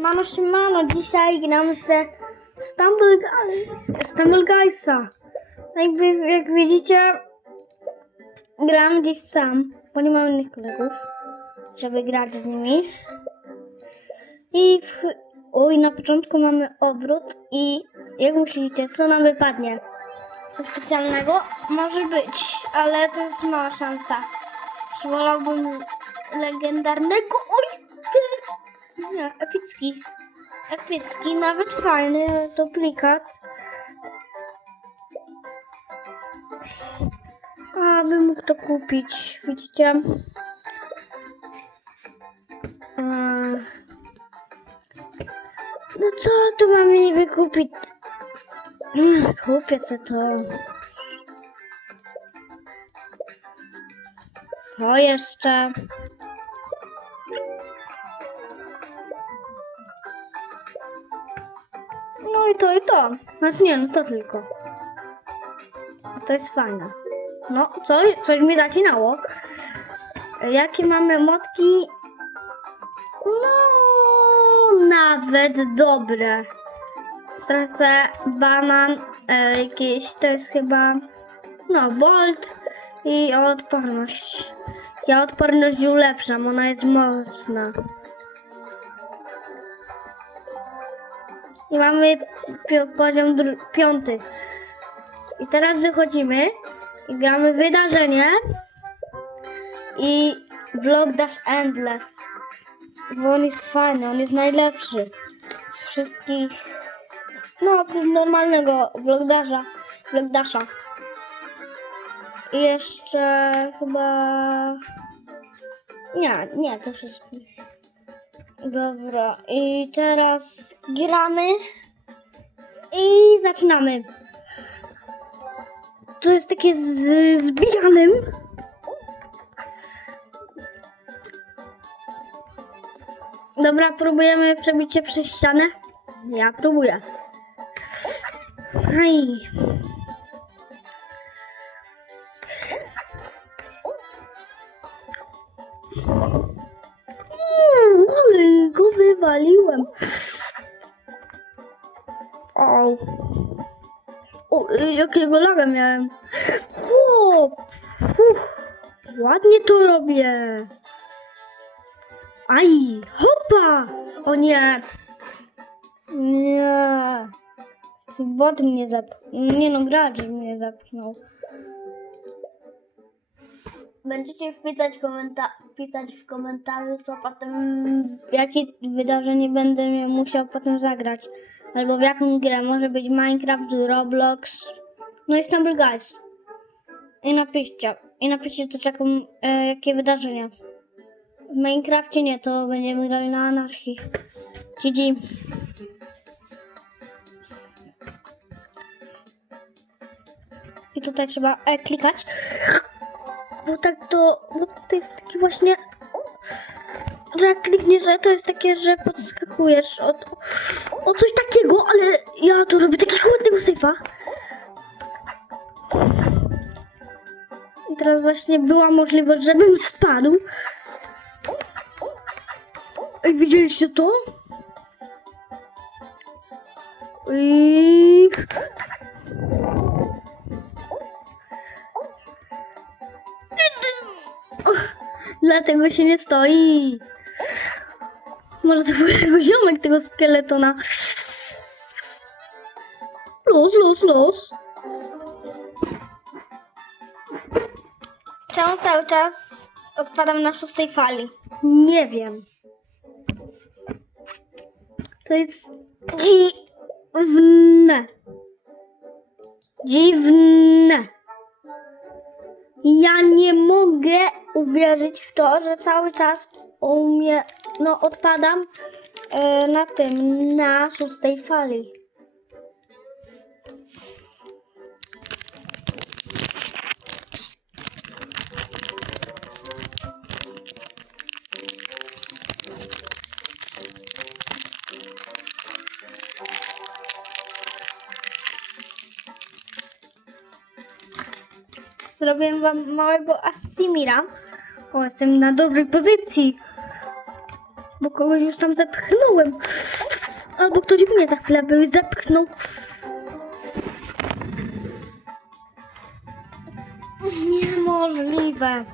Mano siemano, dzisiaj gramy se Stumble Guys, Stumble Guysa. Jakby, jak widzicie, gram dziś sam, bo nie mam innych kolegów, żeby grać z nimi. I w, oj, na początku mamy obrót i jak myślicie, co nam wypadnie? Co specjalnego? Może być, ale to jest mała szansa. Wolałbym legendarnego. Oj! Nie, epicki. Epicki, nawet fajny duplikat. A, bym mógł to kupić, widzicie? No co tu mamy niby kupić? Nie, kupię sobie to. To jeszcze. I to i to. Znaczy nie, no to tylko. To jest fajne. No, coś, coś mi zacinało. Jakie mamy motki? No, nawet dobre. Stracę banan, e, jakieś, to jest chyba, no, bolt i odporność. Ja odporność ulepszam, ona jest mocna. Mamy poziom piąty. I teraz wychodzimy i gramy wydarzenie i Vlog Dash Endless. Bo on jest fajny, on jest najlepszy z wszystkich. No, oprócz normalnego Vlogdasha. Vlogdasha. I jeszcze chyba. Nie, nie, to wszystkich. Dobra, i teraz gramy i zaczynamy. To jest takie z zbijanym. Dobra, próbujemy przebić się przez ścianę. Ja próbuję. Aj. Au. O, y, jakiego laga miałem. Uff, ładnie to robię. Aj, hopa. O nie. Nie. Bot mnie zapchnął. Nie no, gracz mnie zapchnął. Będziecie wpisać, komenta- wpisać w komentarzu, co potem, jakie wydarzenie będę musiał potem zagrać. Albo w jaką grę. Może być Minecraft, Roblox. No i Stumble Guys. I napiszcie. I napiszcie, to czekam, e, jakie wydarzenia. W Minecrafcie nie, to będziemy grali na anarchii. GG. I tutaj trzeba e, klikać. Bo tak to, bo to jest taki właśnie, jak klikniesz, to jest takie, że podskakujesz od, o coś takiego, ale ja tu robię takiego ładnego sejfa. I teraz właśnie była możliwość, żebym spadł. Ej, widzieliście to? I... Dlatego się nie stoi. Może to był jego ziomek tego skeletona. Los, los, los. Czemu cały czas odpadam na szóstej fali? Nie wiem. To jest dziwne. Dziwne. Ja nie mogę uwierzyć w to, że cały czas u mnie, no odpadam e, na tym, na szóstej fali. Zrobiłem wam małego Asimira. O, jestem na dobrej pozycji. Bo kogoś już tam zepchnąłem. Albo ktoś mnie za chwilę by zepchnął. Niemożliwe.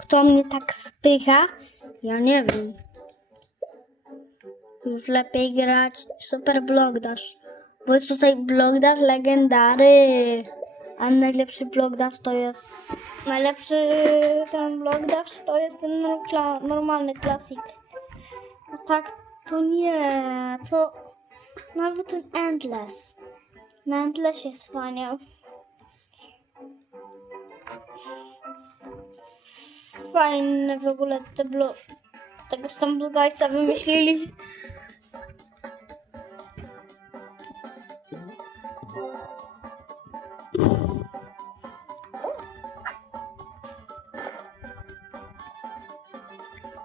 Kto mnie tak spycha? Ja nie wiem. Już lepiej grać Super Block Dash. Bo jest tutaj Block Dash legendary. A najlepszy Block Dash to jest... Najlepszy ten Block Dash to jest ten no- normalny klasik. A tak to nie. To... Albo ten Endless. Na Endlessie jest fajnie. Fajne w ogóle te blo... Tego Stumble Guysa wymyślili.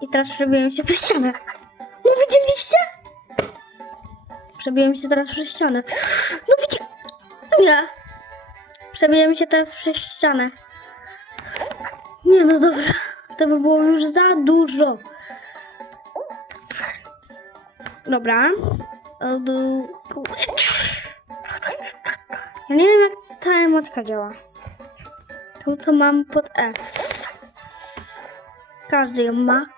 I teraz przebiłem się przez ścianę. Przebiłem się teraz przez ścianę. No widzicie? Nie. Przebiłem się teraz przez ścianę. Nie no dobra. To by było już za dużo. Dobra. Ja nie wiem jak ta emotka działa. Tą co mam pod E. Każdy ją ma.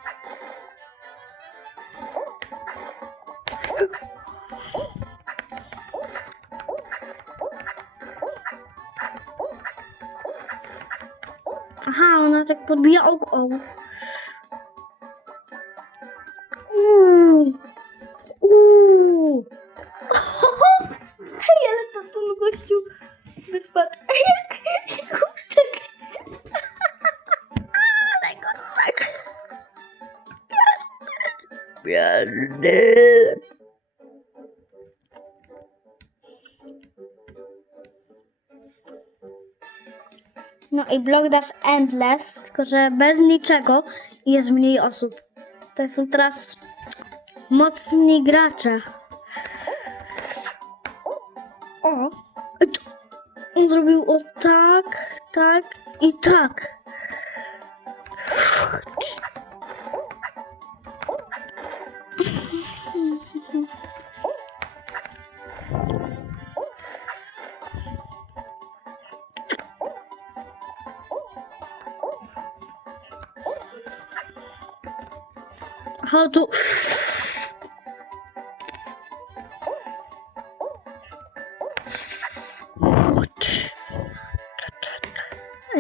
Ona tak podbija oko. Uuu. No i Block Dash Endless, tylko że bez niczego jest mniej osób. To są teraz mocni gracze. O! On zrobił o tak, tak i tak. A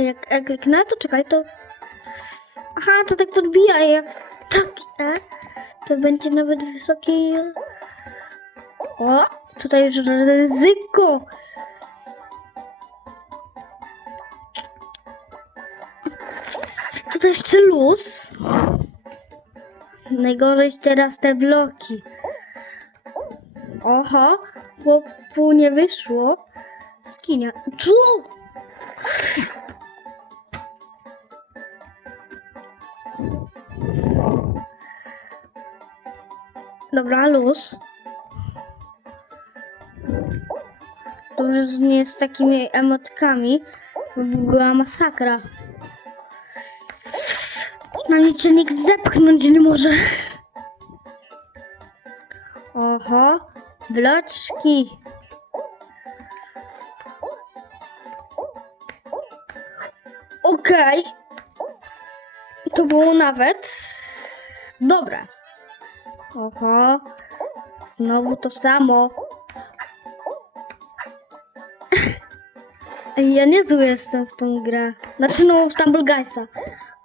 Jak, jak kliknę, to czekaj, to... Aha, to tak podbija, jak tak, e, to będzie nawet wysoki... O, tutaj już ryzyko. Tutaj jeszcze luz. Najgorzej teraz te bloki. Oho, chłopu nie wyszło. Skinia. Co? Dobra, luz. Dobrze, że nie z takimi emotkami, bo by była masakra. Na mnie cię nikt zepchnąć nie może. Oho, bloczki. Okej. To było nawet dobre. Oho, znowu to samo. Ja niezły jestem w tą grę. Znaczy no w Tumble Guysa.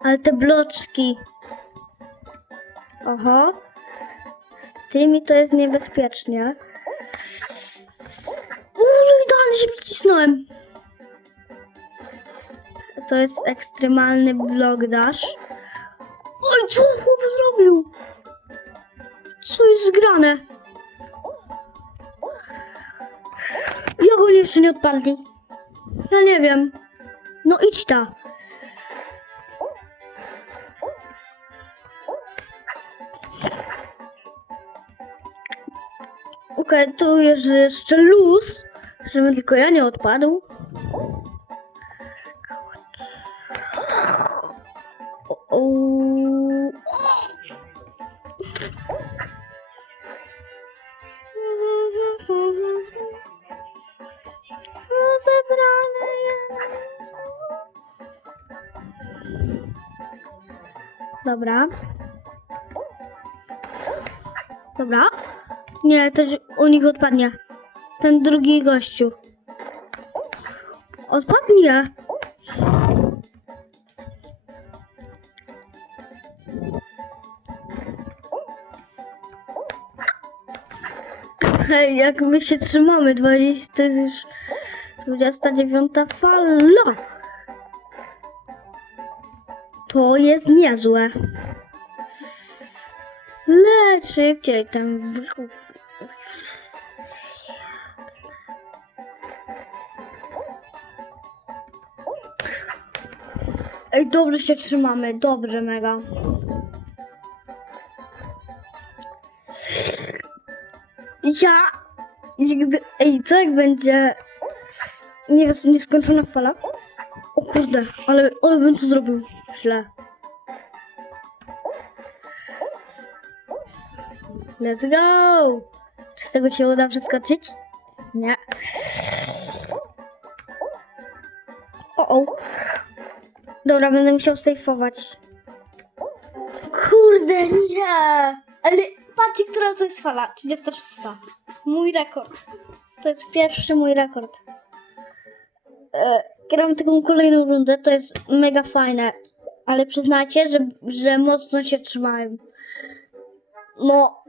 Ale te bloczki. Oho. Z tymi to jest niebezpiecznie. Uuu, idealnie się przycisnąłem. To jest ekstremalny block dash. Oj, co chłop zrobił? Co jest zgrane? Jak oni jeszcze nie odpadli? Ja nie wiem. No idź ta. komentuję, że jeszcze luz, żebym tylko ja nie odpadł. O, o. Rozebrane ja. Dobra. Dobra. Nie, to u nich odpadnie. Ten drugi gościu. Odpadnie. Hej, jak my się trzymamy, 20, to jest już 29 fala. To jest niezłe. Leć szybciej ten. Ej, dobrze się trzymamy, dobrze mega. Ja... Gdy, ej, co jak będzie... Nie wiem, nieskończona fala? O kurde, ale, ale bym to zrobił źle. Let's go! Z tego się uda przeskoczyć? Nie. O, o. Dobra, będę musiał sejfować. Kurde, nie! Ale patrzcie, która to jest fala. 36. Mój rekord. To jest pierwszy mój rekord. E, gram taką kolejną rundę, to jest mega fajne. Ale przyznajcie, że, że mocno się trzymałem. No.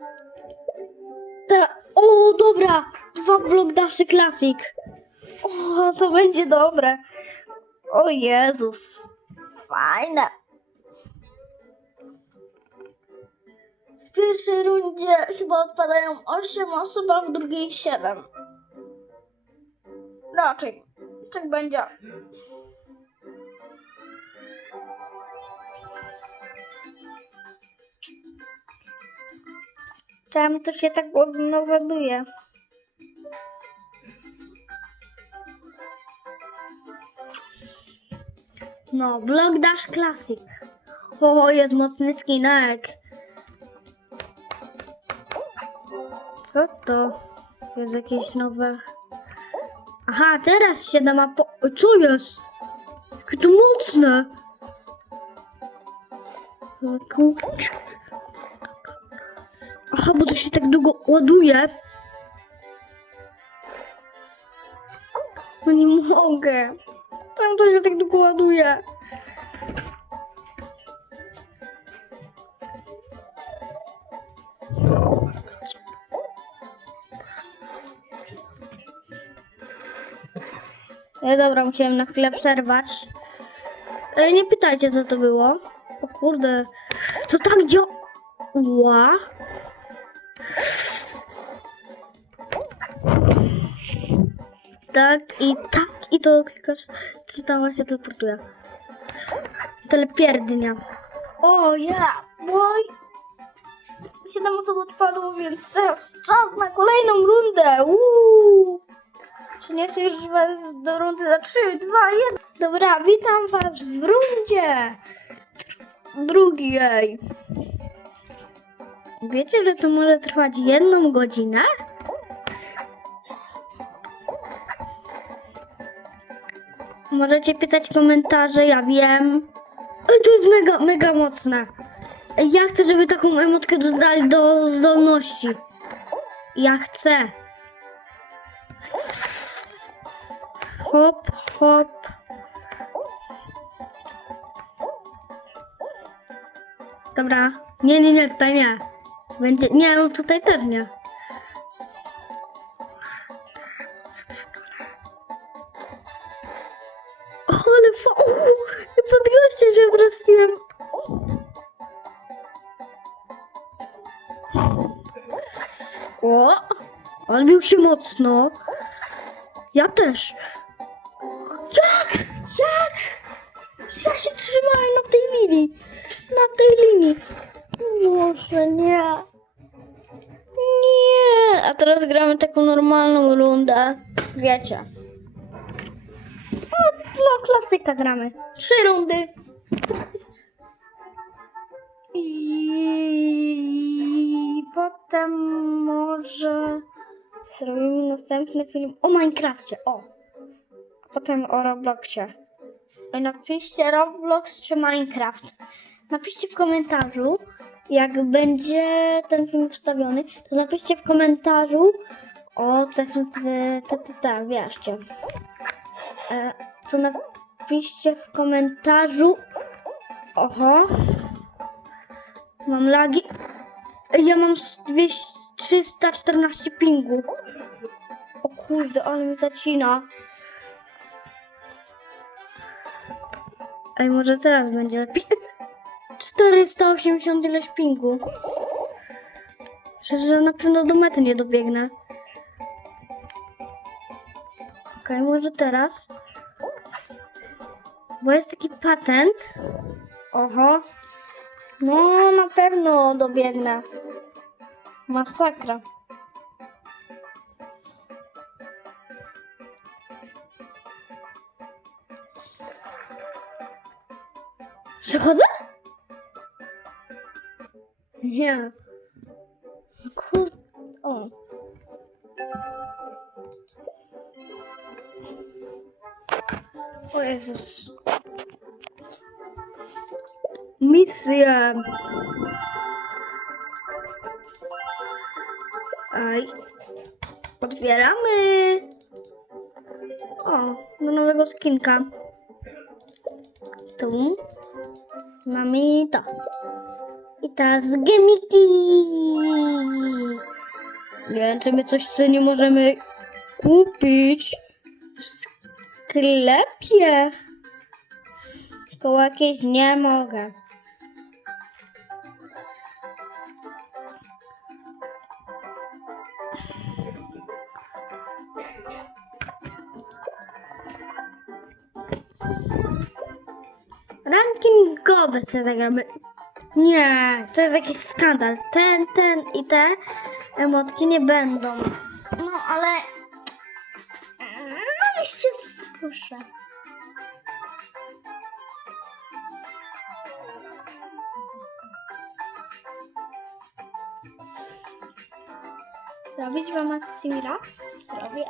Teraz. O, dobra! Dwa blok daszy klasik. O, to będzie dobre. O Jezus. Fajne. W pierwszej rundzie chyba odpadają 8 osób, a w drugiej 7. Raczej. Tak będzie. Czemu to się tak ładno ładuje? No, Block Dash Classic. O, jest mocny skinek. Co to? Jest jakieś nowe... Aha, teraz się da ma po... Co jest? Jakie to mocne! Kurczę. Aha, bo to się tak długo ładuje. No nie mogę. Czemu to się tak długo ładuje? E, dobra, musiałem na chwilę przerwać. E, nie pytajcie, co to było. O kurde, to tak działa. Tak i tak i to klikasz, czy tam się teleportuje. Telepierdnia. O ja, boj. 7 osób odpadło, więc teraz czas na kolejną rundę. Uuu. Przeniosę już was do rundy za 3, 2, 1. Dobra, witam was w rundzie drugiej. Wiecie, że to może trwać jedną godzinę? Możecie pisać komentarze, ja wiem. To jest mega, mega mocne. Ja chcę, żeby taką emotkę dodali do zdolności. Ja chcę. Hop, hop. Dobra. Nie, nie, nie, tutaj nie. Będzie. Nie, no tutaj też nie. Pod gościem się zrespiłem. O, odbił się mocno. Ja też. Jak? Jak? Ja się trzymałem na tej linii. Na tej linii. Może nie. Nie. A teraz gramy taką normalną rundę. Wiecie. No, klasyka gramy. Trzy rundy. I potem może zrobimy następny film o Minecrafcie. O. potem o Robloxie. Napiszcie Roblox czy Minecraft. Napiszcie w komentarzu, jak będzie ten film wstawiony, to napiszcie w komentarzu, o, te są te, te, te, te wierzcie. E, to napiszcie w komentarzu, oho, mam lagi, ja mam z 200, 314 pingu. O kurde, ale mi zacina. Ej, może teraz będzie lepiej. 480 ileś pingu. Przecież że na pewno do mety nie dobiegnę. Okej, może teraz. Bo jest taki patent. Oho. No, na pewno dobiegnę. Masakra. Przechodzę? Nie. Kur... O. O Jezus. Misja. Aj. Otwieramy. O, do nowego skinka. Tu. Mamy to. I teraz gemiki. Nie wiem, czy my coś co nie możemy kupić w sklepie. To jakieś nie mogę. Rankingowe sobie zagramy. Nie, to jest jakiś skandal. Ten, ten i te emotki nie będą. No, ale... No, się skuszę. Zrobić wam Asira? Zrobię.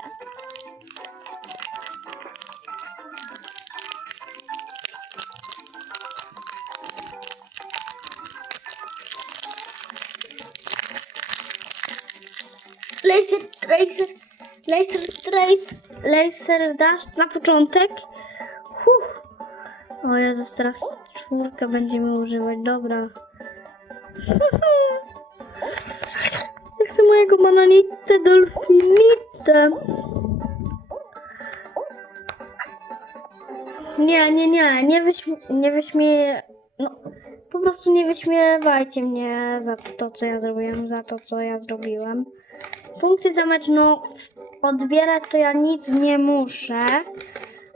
Laser Dash na początek. Huh. O Jezus, teraz czwórkę będziemy używać, dobra. Ja chcę mojego manonitę dolfinitę. Nie, nie, nie, nie, wyśmie, nie no po prostu nie wyśmiewajcie mnie za to, co ja zrobiłem, za to, co ja zrobiłem. Punkty za mecz, no odbierać to ja nic nie muszę,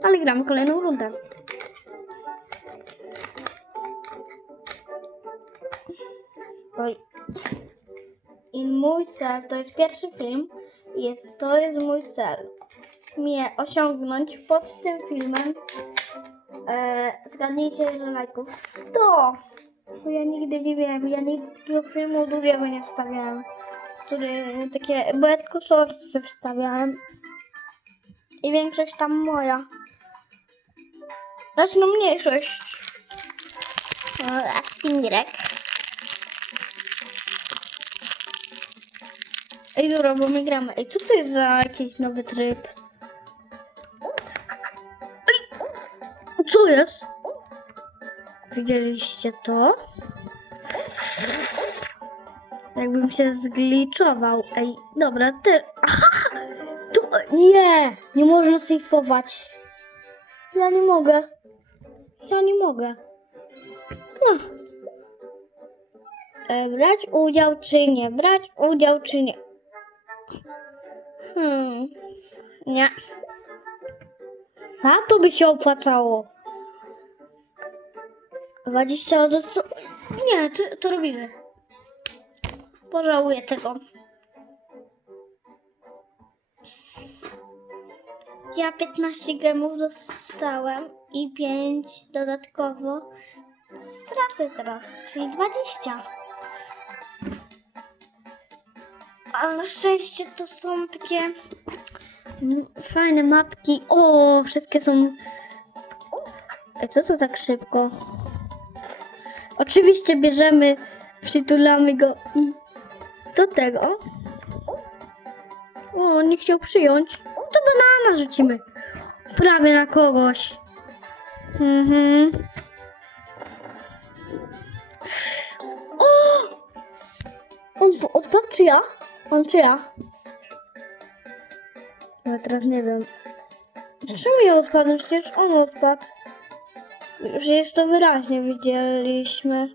ale gramy kolejną rundę. Oj. I mój cel, to jest pierwszy film, jest, to jest mój cel. Mnie osiągnąć pod tym filmem, e, zgadnijcie ile lajków, 100! Bo ja nigdy nie wiem, ja nigdy takiego filmu długiego nie wstawiałem który takie, bo ja tylko shortsy wstawiałem. I większość tam moja. Znaczy no mniejszość. No, Y. Ej dobra, bo my gramy. Ej, co to jest za jakiś nowy tryb? Ej! Co jest? Widzieliście to? Jakbym się zgliczował. Ej, dobra, ty. Aha! Tu. Nie! Nie można sejfować. Ja nie mogę. Ja nie mogę. No. E, brać udział czy nie? Brać udział czy nie? Hmm. Nie. Za to by się opłacało. 20 od... Nie, to, to robimy. Pożałuję tego. Ja 15 gemów dostałem i 5 dodatkowo stracę teraz, czyli 20. Ale na szczęście to są takie Fajne mapki. O, wszystkie są. Co to tak szybko? Oczywiście bierzemy, przytulamy go i do tego. O, nie chciał przyjąć. To banana rzucimy. Prawie na kogoś. Mhm. O! On odpadł czy ja? On czy ja? Ja teraz nie wiem. Czemu ja odpadłem? Przecież on odpadł. Przecież to wyraźnie widzieliśmy.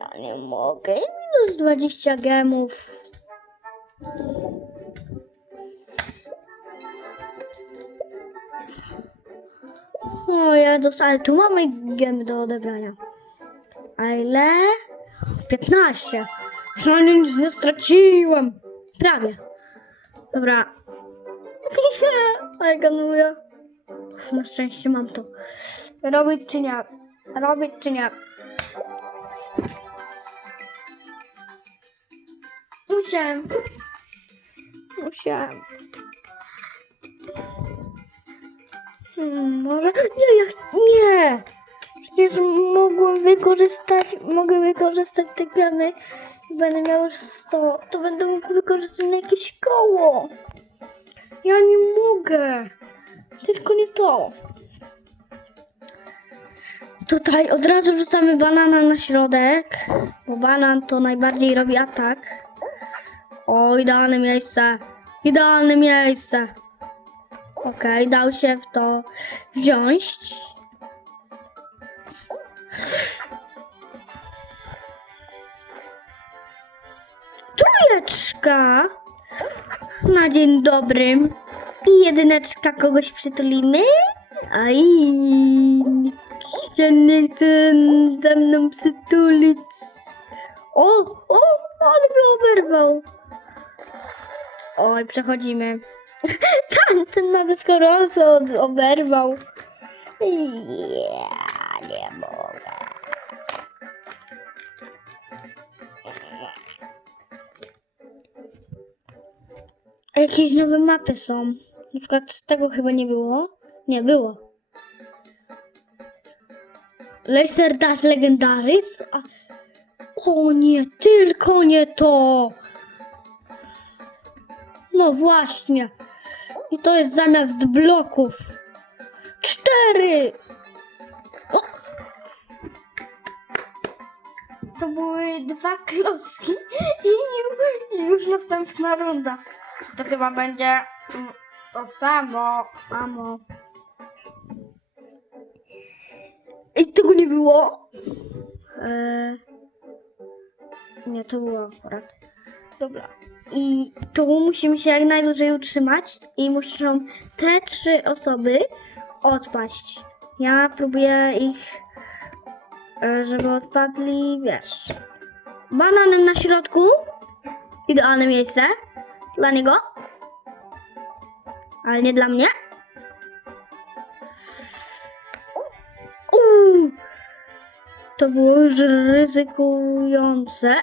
Ja nie mogę. Minus 20 gemów. O, ja dostałem. Tu mamy gemy do odebrania. A ile? 15. Ja nic nie straciłem. Prawie. Dobra. Ale ganuluję. Na szczęście mam to. Robić czy nie? Robić czy nie? Musiałem. Musiałem. Hmm, może. Nie, ja. Nie! Przecież mogłem wykorzystać. Mogę wykorzystać te gemy. i Będę miał już 100. To będę mógł wykorzystać na jakieś koło. Ja nie mogę. Tylko nie to. Tutaj od razu rzucamy banana na środek, bo banan to najbardziej robi atak. O, idealne miejsce. Idealne miejsce. Okej, dał się w to wziąć. Trójeczka. Na dzień dobrym. I jedyneczka kogoś przytulimy. Aj, nikt się nie chce ze mną przytulić. O, o, ale mnie oberwał. Oj, przechodzimy. Tam ten na deskorolce od- oberwał. Ja nie mogę. Jakieś nowe mapy są. Na przykład tego chyba nie było. Nie, było. Laser Dash Legendaris? A... O nie, tylko nie to! No właśnie. I to jest zamiast bloków. Cztery! O! To były dwa klocki i już, następna runda. To chyba będzie mm, to samo, mamo. I tego nie było? Eee, nie, to było akurat. Dobra. I tu musimy się jak najdłużej utrzymać i muszą te trzy osoby odpaść. Ja próbuję ich, e, żeby odpadli, wiesz, bananem na środku. Idealne miejsce dla niego. Ale nie dla mnie. Uuu, to było już ryzykujące.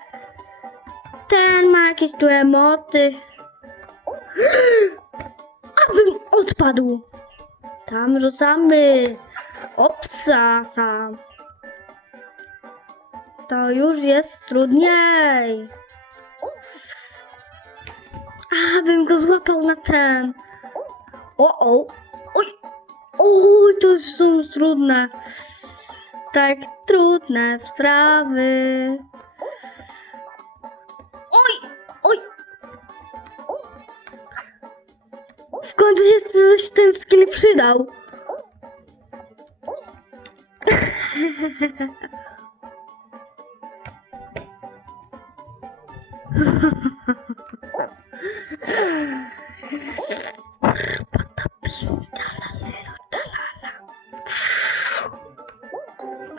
Ten ma jakieś tu emoty. Abym odpadł. Tam rzucamy. Opsa sam. To już jest trudniej. Abym go złapał na ten. O, o. Oj. Oj, to są trudne. Tak, trudne sprawy. Końcu się ten skill przydał.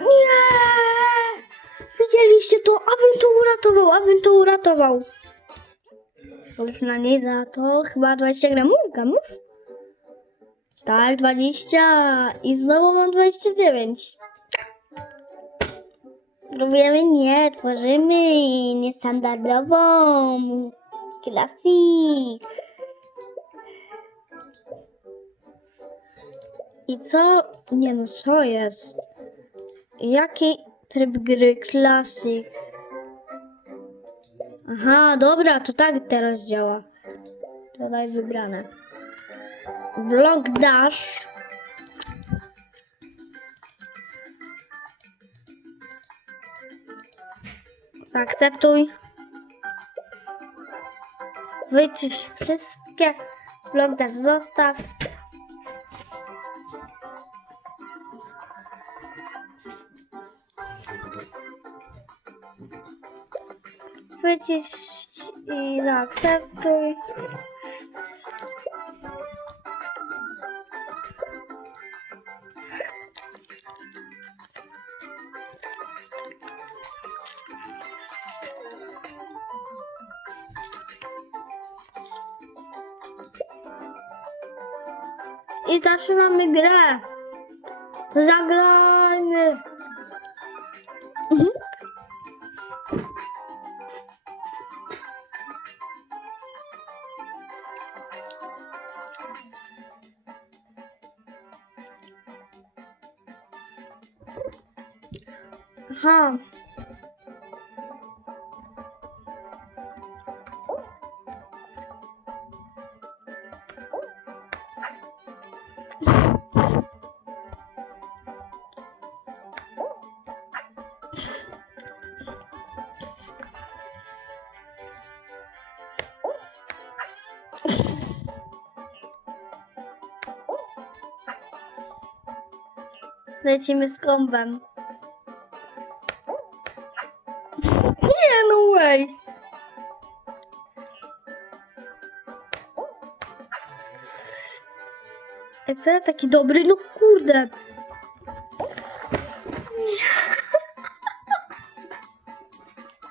Nie! Widzieliście to? Abym to uratował, abym to uratował. Ale przynajmniej za to chyba 20 gramów, gramów? Tak, 20. I znowu mam 29. Próbujemy nie, tworzymy niestandardową klasik. I co? Nie no, co jest? Jaki tryb gry klasik? Aha, dobra, to tak teraz działa. Dodaj wybrane. Block dash. Zaakceptuj. Wycisz wszystkie. Blok dash zostaw. Wycisz i zaakceptuj. I zaczynamy grę. Zagrajmy. Lecimy z kombem. Nie, no way. E, ja taki dobry? No kurde.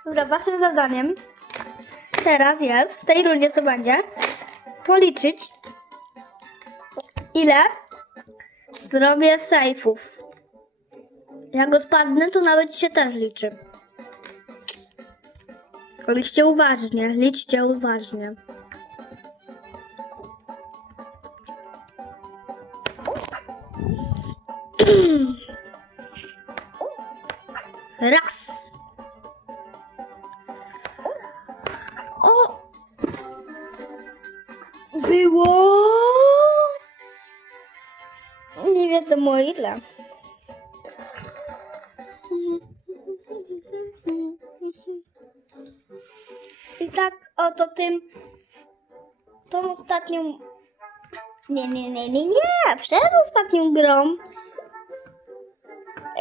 Dobra, waszym zadaniem teraz jest, w tej rundzie co będzie, policzyć ile zrobię sejfów. Jak odpadnę, to nawet się też liczy. Liczcie uważnie, liczcie uważnie. Raz. O! Było. Nie wiadomo ile. Tym tą ostatnią nie, nie, nie, nie, nie, przed ostatnią grą.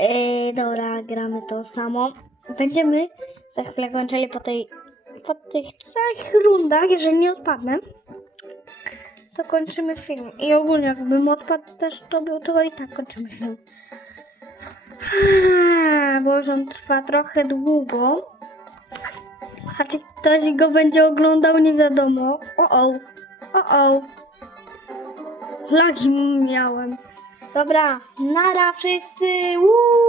Yy, dobra, gramy to samo. Będziemy za chwilę kończyli po tej po tych trzech rundach, jeżeli nie odpadnę. To kończymy film. I ogólnie jakbym odpadł też to był, to i tak kończymy film. Bo on trwa trochę długo a czy ktoś go będzie oglądał, nie wiadomo. O, o, o, o. Lagi miałem. Dobra, nara wszyscy. Woo!